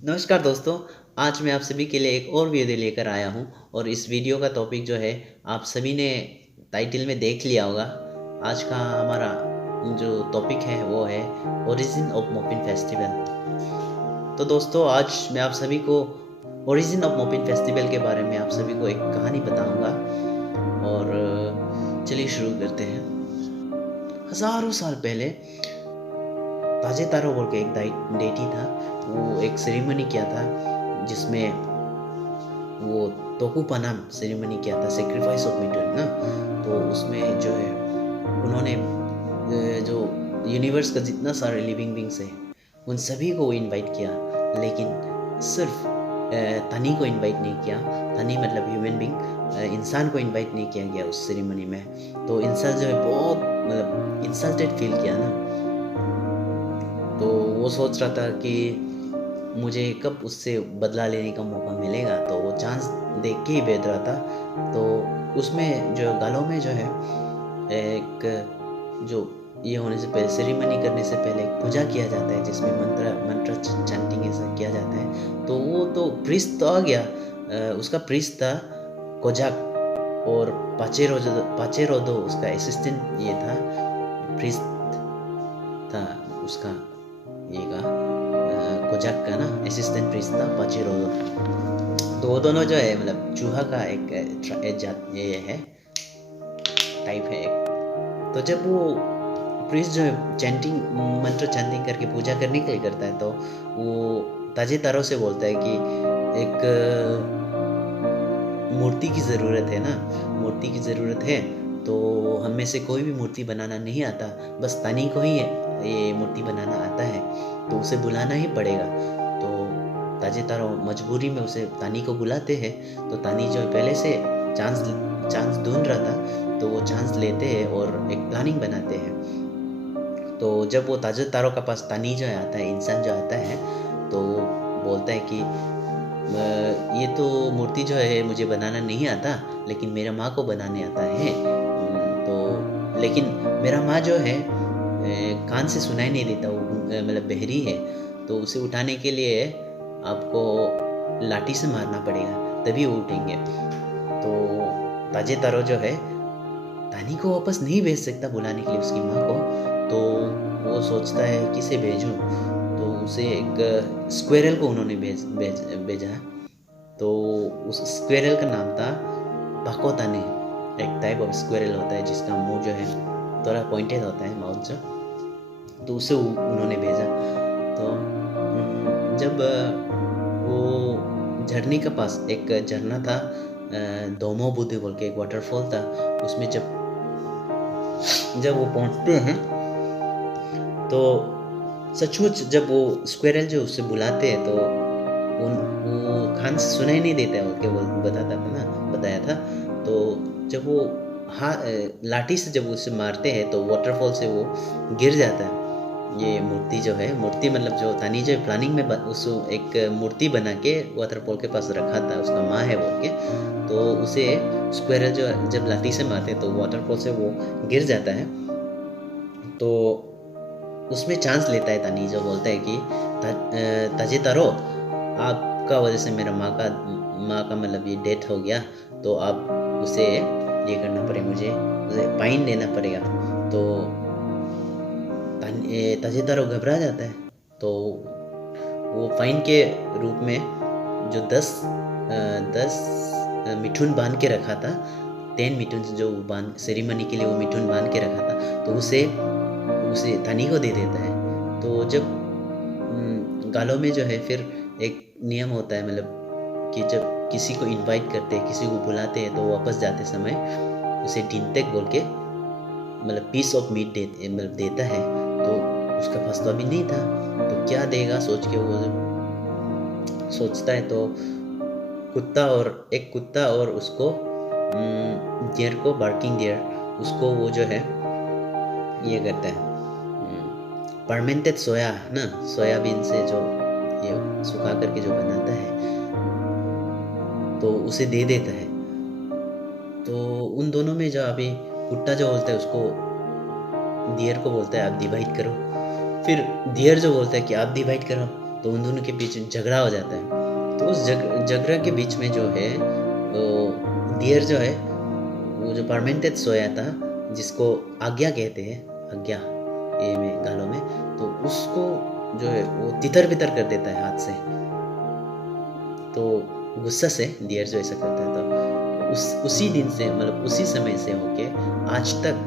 नमस्कार दोस्तों। आज मैं आप सभी के लिए एक और वीडियो लेकर आया हूं और इस वीडियो का टॉपिक जो है आप सभी ने टाइटल में देख लिया होगा। आज का हमारा जो टॉपिक है वो है ओरिजिन ऑफ मॉपिन फेस्टिवल। तो दोस्तों आज मैं आप सभी को ओरिजिन ऑफ मॉपिन फेस्टिवल के बारे में आप सभी को एक कहानी बताऊंगा और चलिए शुरू करते हैं। हज़ारों साल पहले ताजे तारो बोल के एक डेटी था। वो एक सेरेमनी किया था जिसमें वो तोकुपानाम सेरेमनी किया था, सेक्रीफाइस ऑफ मीटर ना। तो उसमें जो है उन्होंने जो यूनिवर्स का जितना सारे लिविंग बींग्स है उन सभी को इनवाइट किया, लेकिन सिर्फ तनी को इनवाइट नहीं किया। तनी मतलब ह्यूमन बींग, इंसान को इनवाइट नहीं किया गया उस सेरेमनी में। तो इंसान जो है बहुत मतलब इंसल्टेड फील किया ना। तो वो सोच रहा था कि मुझे कब उससे बदला लेने का मौका मिलेगा, तो वो चांस देख के ही बैठ रहा था। तो उसमें जो गालों में जो है एक जो ये होने से पहले, सेरेमनी करने से पहले एक पूजा किया जाता है जिसमें मंत्र चैंटिंग ऐसा किया जाता है। तो वो तो प्रीस्ट तो आ गया, उसका प्रीस्ट था कोजाक और पाचेरोदो उसका असिस्टेंट ये था, प्रीस्ट था उसका ये का कोजाक का ना असिस्टेंट प्रीस्ट था पाचेरोदो। तो वो दोनों जो है मतलब चूहा का एक जात ये है, टाइप है एक। तो जब वो प्रीस्ट जो है चैंटिंग मंत्र चैंटिंग करके पूजा करने के लिए करता है, तो वो ताजे तारों से बोलता है कि एक मूर्ति की ज़रूरत है ना, मूर्ति की ज़रूरत है। तो हम में से कोई भी मूर्ति बनाना नहीं आता, बस तानी को ही ये मूर्ति बनाना आता है, तो उसे बुलाना ही पड़ेगा। तो ताजे तारो मजबूरी में उसे तानी को बुलाते हैं। तो तानी जो पहले से चांस ढूंढ रहा था, तो वो चांस लेते हैं और एक प्लानिंग बनाते हैं। तो जब वो ताजे तारों का पास तानी जो आता है, इंसान जो आता है, तो बोलता है कि ये तो मूर्ति जो है मुझे बनाना नहीं आता, लेकिन मेरा माँ को बनाने आता है। तो लेकिन मेरा माँ जो है कान से सुनाई नहीं देता, वो मतलब बहरी है। तो उसे उठाने के लिए आपको लाठी से मारना पड़ेगा, तभी वो उठेंगे। तो ताजे तारो जो है तानी को वापस नहीं भेज सकता बुलाने के लिए उसकी माँ को। तो वो सोचता है किसे भेजूं। तो उसे एक स्क्वेरल को उन्होंने भेजा। तो उस स्क्वेरल का नाम था पाकोताने। एक टाइप ऑफ स्क्वेरल होता है जिसका मुंह जो है थोड़ा पॉइंटेड होता है, माउथ जो। तो उसे उन्होंने भेजा। तो जब वो झरने के पास एक झरना था, दोमो बुद्धि बोल के एक वाटरफॉल था, उसमें जब वो पहुंचते हैं तो सचमुच जब वो स्क्वेरल जो उससे बुलाते हैं, तो वो कान से सुनाई नहीं देता है, वो केवल बताया था। तो जब वो लाठी से जब उसे मारते हैं, तो वाटरफॉल से वो गिर जाता है। ये मूर्ति जो है, मूर्ति मतलब जो तानी जो प्लानिंग में उसको एक मूर्ति बना के वाटरफॉल के पास रखा था, उसका माँ है बोल के। तो उसे स्क्वेरल जो जब लाठी से मारते हैं, तो वाटरफॉल से वो गिर जाता है। तो उसमें चांस लेता है तानी, जो बोलता है कि ताजे तारो, आपका वजह से मेरा माँ का मतलब ये डेथ हो गया, तो आप उसे ये करना पड़ेगा, मुझे उसे फाइन देना पड़ेगा। तो ताजे तारो घबरा जाता है। तो वो फाइन के रूप में जो 10 मिठुन बांध के रखा था, 10 मिठुन जो बांध सेरेमनी के लिए वो मिठुन बांध के रखा था, तो उसे तानी को दे देता है। तो जब गालों में जो है फिर एक नियम होता है, मतलब कि जब किसी को इनवाइट करते हैं, किसी को बुलाते हैं, तो वापस जाते समय उसे डिनटेक बोल के मतलब पीस ऑफ मीट मतलब देता है। तो उसका पास तो अभी नहीं था, तो क्या देगा सोच के वो सोचता है। तो एक कुत्ता और उसको डियर को, बार्किंग डियर, उसको वो जो है ये करता है, फर्मेंटेड सोया ना, सोयाबीन से जो ये सुखा करके जो बनाता है, तो उसे दे देता है। तो उन दोनों में जो अभी कुत्ता जो बोलता है उसको, डियर को बोलता है आप डिवाइड करो। फिर डियर जो बोलता है कि आप डिवाइड करो। तो उन दोनों के बीच झगड़ा हो जाता है। तो उस झगड़ा के बीच में जो है वो डियर जो है, वो जो परमेंटेड सोया था, जिसको आज्ञा कहते हैं, आज्ञा ये में गालों में, तो उसको जो है वो तितर बितर कर देता है हाथ से। तो गुस्सा से डियर जो ऐसा करता है, तो उसी दिन से, मतलब उसी समय से होके आज तक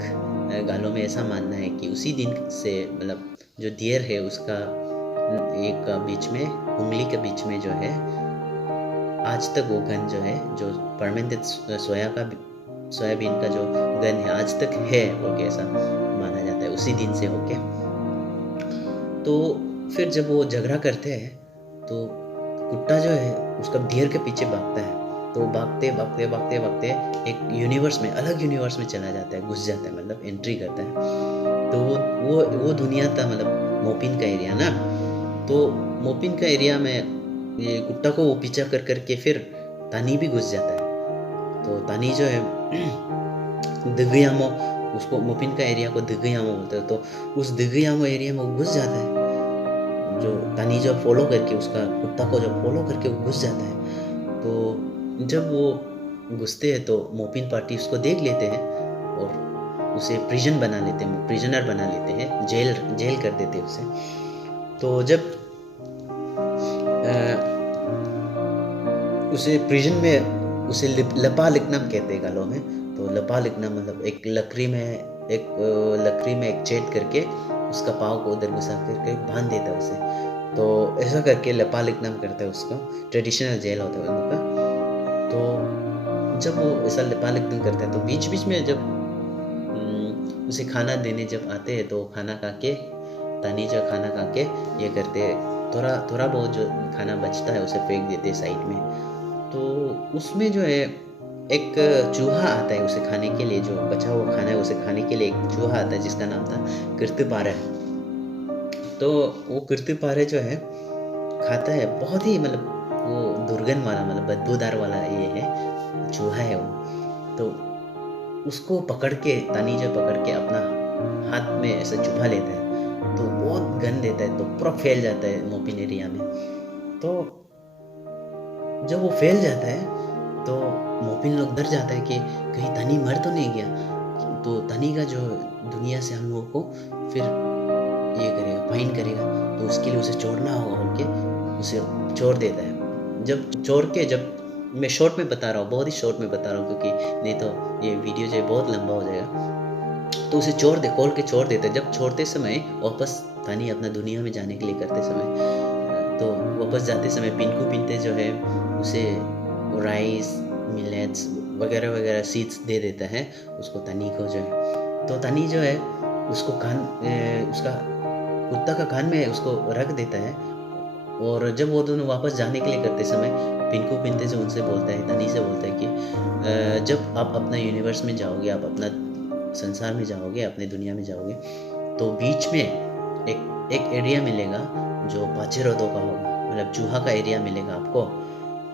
गालों में ऐसा मानना है कि उसी दिन से, मतलब जो डियर है उसका एक बीच में, उंगली के बीच में जो है, आज तक वो गन जो है, जो परमेंटेड सोयाबीन का जो गन है आज तक है, वो कैसा माना जाता है उसी दिन से होके। तो फिर जब वो झगड़ा करते हैं तो कुत्ता जो है उसका डियर के पीछे भागता है। तो भागते भागते भागते भागते एक यूनिवर्स में, अलग यूनिवर्स में चला जाता है, घुस जाता है, मतलब एंट्री करता है। तो वो दुनिया था, मतलब मोपिन का एरिया ना। तो मोपिन का एरिया में ये कुत्ता को वो पीछा कर करके फिर तानी भी घुस जाता है। तो तानी जो है दिग्यामो, उसको मोपिन का एरिया को दिग्यामो बोलते हैं। तो उस दिग्यामो एरिया में वो घुस जाता है, जो तानी जो फॉलो करके, उसका कुत्ता को जो फॉलो करके वो घुस जाता है। तो जब वो घुसते हैं तो मोपिन पार्टी उसको देख लेते हैं और उसे प्रिजनर बना लेते हैं, जेल कर देते हैं उसे। तो जब उसे प्रिजन में, उसे लपा लिखनम कहते हैं गालों में। तो लपा लिखनम मतलब एक लकड़ी में एक छेद करके उसका पाँव को उधर घुसा करके बांध देता है उसे। तो ऐसा करके लपा लिखनम करता है उसको, ट्रेडिशनल जेल होता है उनका। तो जब वो ऐसा लपा लिखनम करता है तो बीच बीच में जब उसे खाना देने जब आते हैं तो खाना खा के, तानी जो खाना खा के ये करते हैं, थोड़ा बहुत जो खाना बचता है उसे फेंक देते हैं साइड में। तो उसमें जो है एक चूहा आता है उसे खाने के लिए, जो बचा हुआ खाना है उसे खाने के लिए एक चूहा आता है जिसका नाम था कीर्तिपारे। तो वो कीर्तिपारे जो है खाता है, बहुत ही मतलब वो दुर्गंध वाला, मतलब बदबूदार वाला ये है चूहा है वो। तो उसको पकड़ के, तानी जो पकड़ के अपना हाथ में ऐसा चुभा लेता है, तो बहुत गंध देता है, तो पूरा फैल जाता है मोपिन एरिया में। तो जब वो फैल जाता है तो मोपिन लोग डर जाता है कि कहीं तानी मर तो नहीं गया। तो तानी का जो दुनिया से हम लोगों को फिर ये करेगा, फाइन करेगा, तो उसके लिए उसे छोड़ना होगा बोल के उसे छोड़ देता है। जब छोड़ के, जब मैं शॉर्ट में बता रहा हूँ, बहुत ही शॉर्ट में बता रहा हूँ क्योंकि नहीं तो ये वीडियो जो है बहुत लंबा हो जाएगा। तो उसे खोल के छोड़ देते हैं। जब छोड़ते समय वापस तानी अपना दुनिया में जाने के लिए करते समय, तो वापस जाते समय पिनको पिनते जो है उसे राइस, मिलेट्स वगैरह वगैरह सीड्स दे देता है उसको, तानी को जो है। तो तानी जो है उसको उसका कुत्ता का कान में उसको रख देता है। और जब वो दोनों वापस जाने के लिए करते समय पिनको पिनते से उनसे बोलता है, तानी से बोलता है कि जब आप अपना यूनिवर्स में जाओगे, आप अपना संसार में जाओगे, अपने दुनिया में जाओगे, तो बीच में एक एरिया मिलेगा जो पाचेरोदो का होगा, मतलब चूहा का एरिया मिलेगा आपको।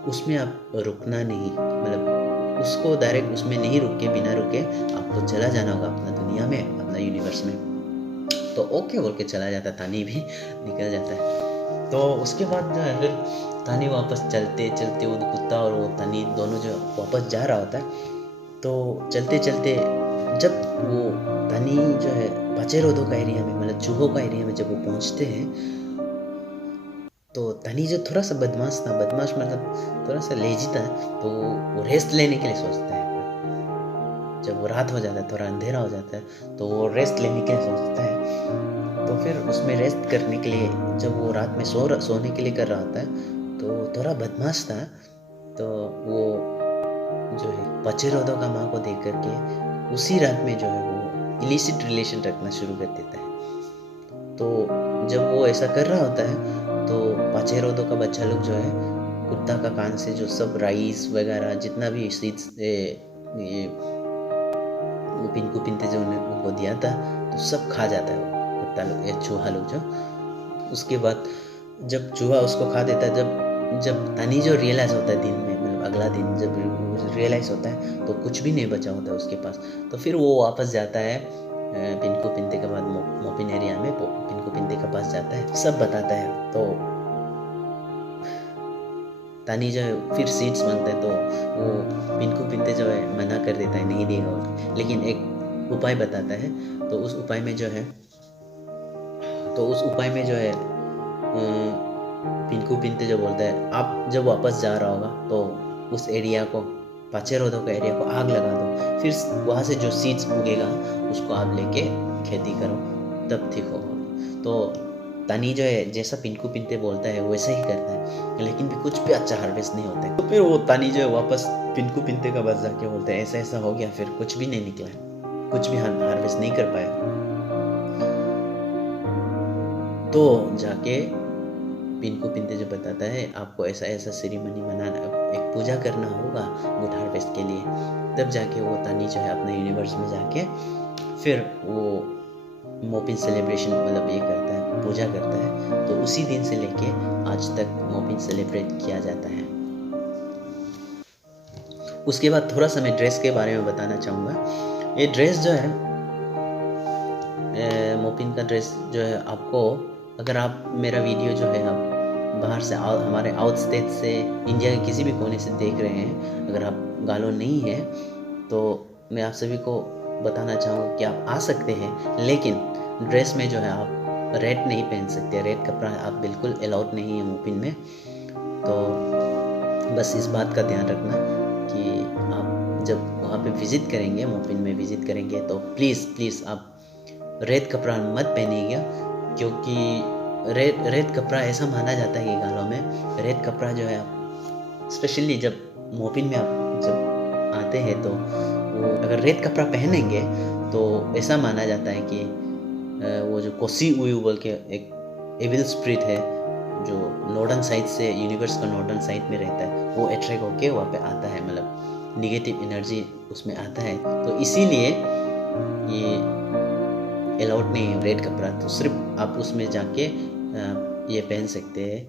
उसमें आप रुकना नहीं, मतलब उसको डायरेक्ट उसमें नहीं रुक के, बिना रुके आपको चला जाना होगा अपना दुनिया में, अपना यूनिवर्स में। तो ओके बोल के चला जाता है, तानी भी निकल जाता है। तो उसके बाद जो है फिर तानी वापस चलते चलते, वो कुत्ता और वो तानी दोनों जो वापस जा रहा होता है। तो चलते चलते जब वो तानी जो है पाचेरोदो का एरिया में, मतलब चूहों का एरिया में जब वो पहुंचते हैं, तो तानी जो थोड़ा सा बदमाश मतलब थोड़ा सा लेजी था, तो वो रेस्ट लेने के लिए सोचता है। जब वो रात हो जाता है, थोड़ा अंधेरा हो जाता है, तो वो रेस्ट लेने के लिए सोचता है। तो फिर उसमें रेस्ट करने के लिए, जब वो रात में सोने के लिए कर रहा होता है, तो थोड़ा बदमाश था, तो वो जो है पाचेरोदो का माँ को देख करके उसी रात में जो है वो इलिसिट रिलेशन रखना शुरू कर देता है। तो जब वो ऐसा कर रहा होता है तो पाचेरोदो का बच्चा लोग जो है कुत्ता का कान से जो सब राइस वगैरह जितना भी सीड्स ये पिनको पिनते जो उनको दिया था, तो सब खा जाता है वो कुत्ता लोग या चूहा लोग जो। उसके बाद जब चूहा उसको खा देता है, जब तानी जो रियलाइज़ होता है दिन में, मतलब अगला दिन जब रियलाइज़ होता है तो कुछ भी नहीं बचा होता है उसके पास। तो फिर वो वापस जाता है पिनको पिनते के बाद मोपिन एरिया में, पिनको पिनते के पास जाता है, सब बताता है। तो तानी जो है फिर सीड्स मांगता है, तो वो पिंकू पिंते जो है मना कर देता है, नहीं देगा वो। लेकिन एक उपाय बताता है, तो उस उपाय में जो है पिंकू पिंते जो बोलता है, आप जब वापस जा रहा होगा तो उस एरिया को, पाचेरोधो का एरिया को आग लगा दो, फिर वहाँ से जो सीड्स उगेगा उसको आप लेके खेती करो, तब ठीक होगा। तो तानी जो है जैसा पिंकू पिंते बोलता है वैसा ही करता है, लेकिन भी कुछ भी अच्छा हार्वेस्ट नहीं होता है। तो फिर वो तानी जो है वापस पिंकू पिंते का पास जाके बोलता है ऐसा ऐसा हो गया, फिर कुछ भी नहीं निकला, कुछ भी हार्वेस्ट नहीं कर पाया। तो जाके पिंकू पिंते जो बताता है, आपको ऐसा ऐसा सेरेमनी मनाना, एक पूजा करना होगा गुड हार्वेस्ट के लिए। तब जाके वो तानी जो है अपने यूनिवर्स में जाके फिर वो मोपिन सेलिब्रेशन मतलब ये करता है, पूजा करता है। तो उसी दिन से लेके आज तक मोपिन सेलिब्रेट किया जाता है। उसके बाद थोड़ा सा मैं ड्रेस के बारे में बताना चाहूँगा। ये ड्रेस जो है मोपिन का ड्रेस जो है, आपको अगर आप मेरा वीडियो जो है आप बाहर से हमारे आउट स्टेट से, इंडिया के किसी भी कोने से देख रहे हैं, अगर आप गालो नहीं है तो मैं आप सभी को बताना चाहूँगा कि आप आ सकते हैं, लेकिन ड्रेस में जो है आप रेड नहीं पहन सकते, रेड कपड़ा आप बिल्कुल अलाउड नहीं है मोपिन में। तो बस इस बात का ध्यान रखना कि आप जब वहाँ पे विज़िट करेंगे, मोपिन में विज़िट करेंगे, तो प्लीज़ आप रेड कपड़ा मत पहनिएगा, क्योंकि रेड कपड़ा ऐसा माना जाता है कि गालों में रेड कपड़ा जो है, आप स्पेशली जब मोपिन में आप जब आते हैं तो वो अगर रेड कपड़ा पहनेंगे तो ऐसा माना जाता है कि वो जो कोसी उयू बोल के एक एविल स्पिरिट है जो नॉर्दर्न साइड से, यूनिवर्स का नॉर्दर्न साइड में रहता है, वो अट्रैक्ट होके वहाँ पे आता है, मतलब निगेटिव एनर्जी उसमें आता है। तो इसीलिए ये अलाउड नहीं है रेड कपड़ा। तो सिर्फ आप उसमें जाके ये पहन सकते हैं,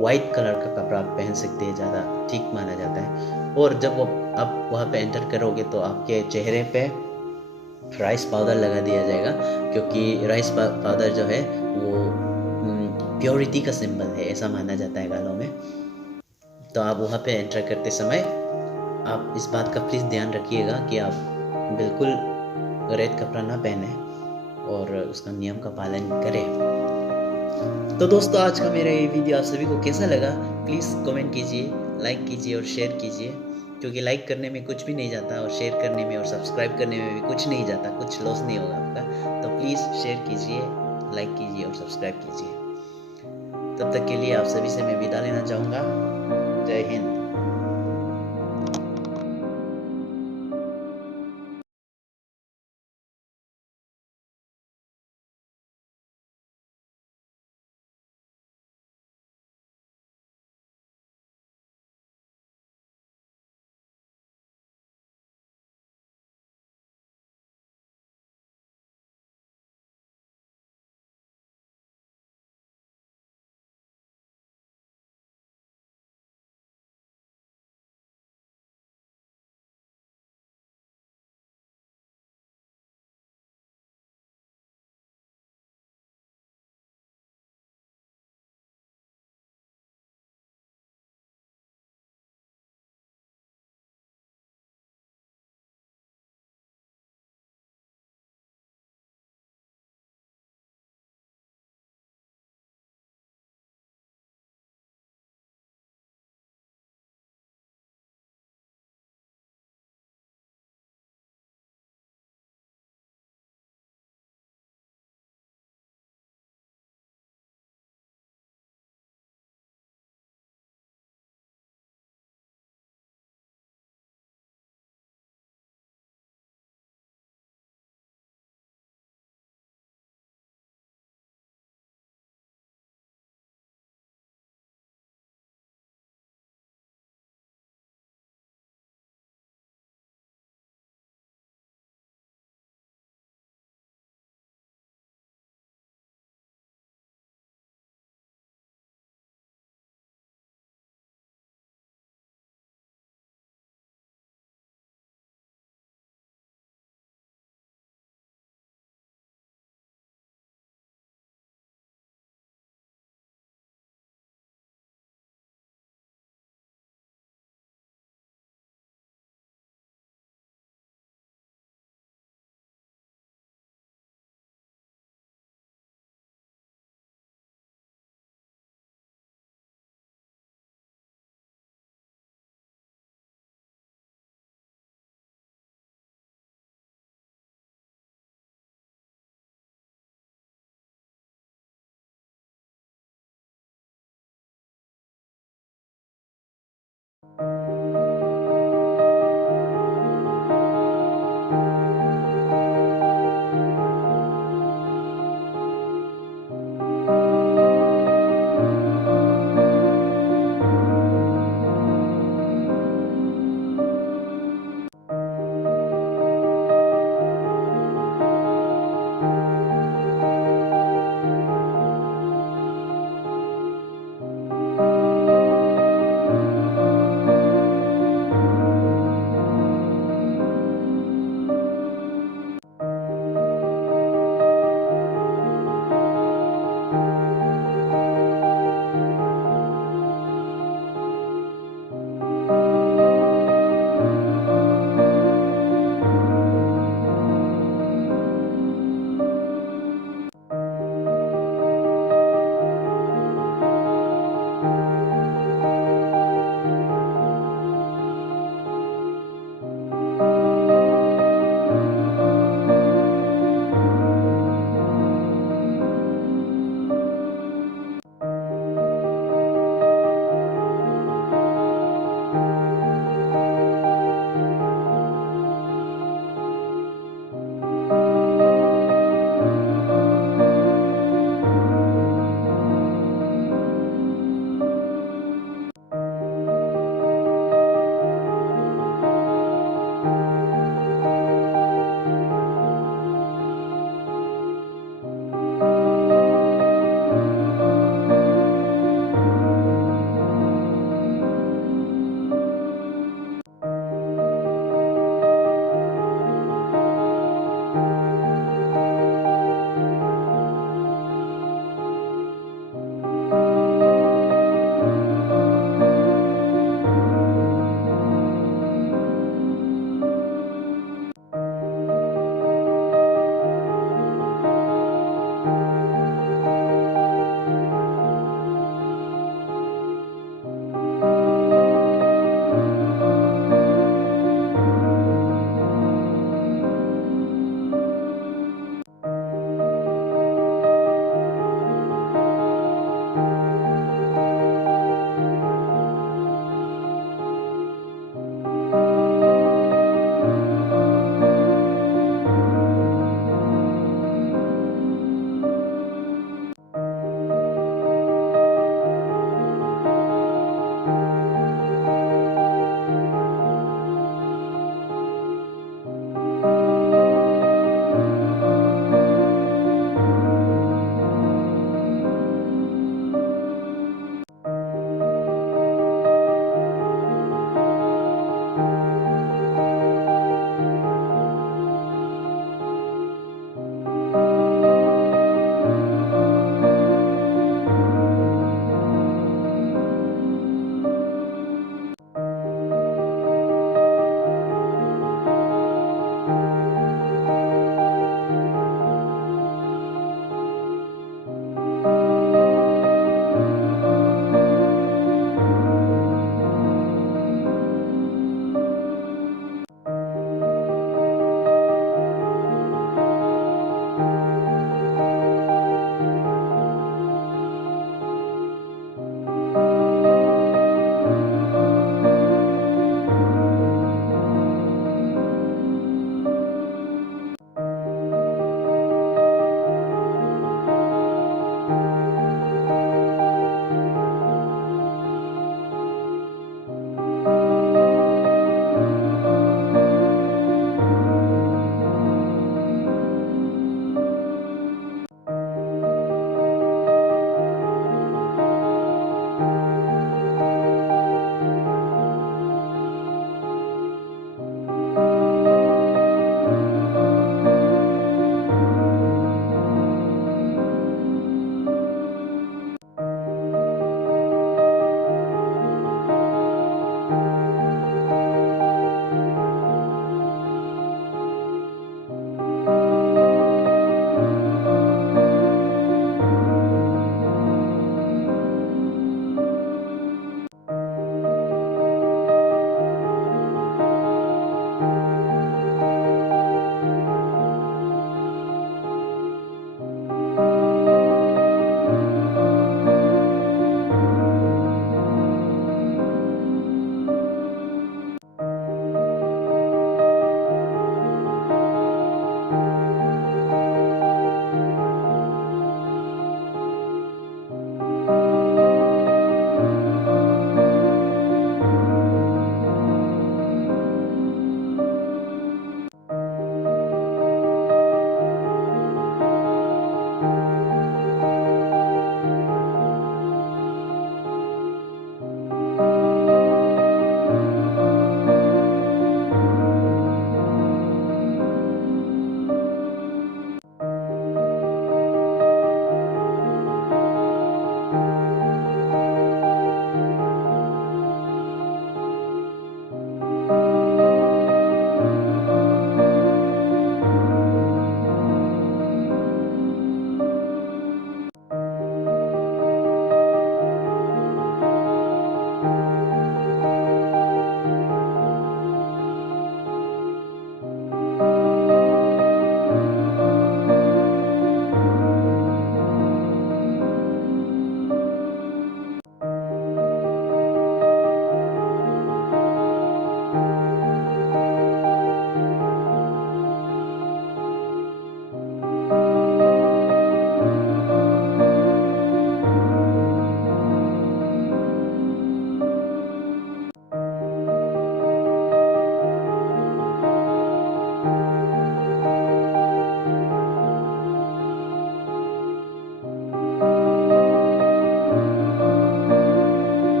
वाइट कलर का कपड़ा आप पहन सकते हैं, ज़्यादा ठीक माना जाता है। और जब आप वहाँ पे एंटर करोगे तो आपके चेहरे पे राइस पाउडर लगा दिया जाएगा, क्योंकि राइस पाउडर जो है वो प्योरिटी का सिंबल है, ऐसा माना जाता है गालों में। तो आप वहाँ पे एंटर करते समय आप इस बात का प्लीज़ ध्यान रखिएगा कि आप बिल्कुल रेड कपड़ा ना पहने और उसका नियम का पालन करें। तो दोस्तों, आज का मेरा ये वीडियो आप सभी को कैसा लगा प्लीज़ कमेंट कीजिए, लाइक कीजिए और शेयर कीजिए, क्योंकि लाइक करने में कुछ भी नहीं जाता और शेयर करने में और सब्सक्राइब करने में भी कुछ नहीं जाता, कुछ लॉस नहीं होगा आपका। तो प्लीज़ शेयर कीजिए, लाइक कीजिए और सब्सक्राइब कीजिए। तब तक के लिए आप सभी से मैं विदा लेना चाहूँगा। जय हिंद।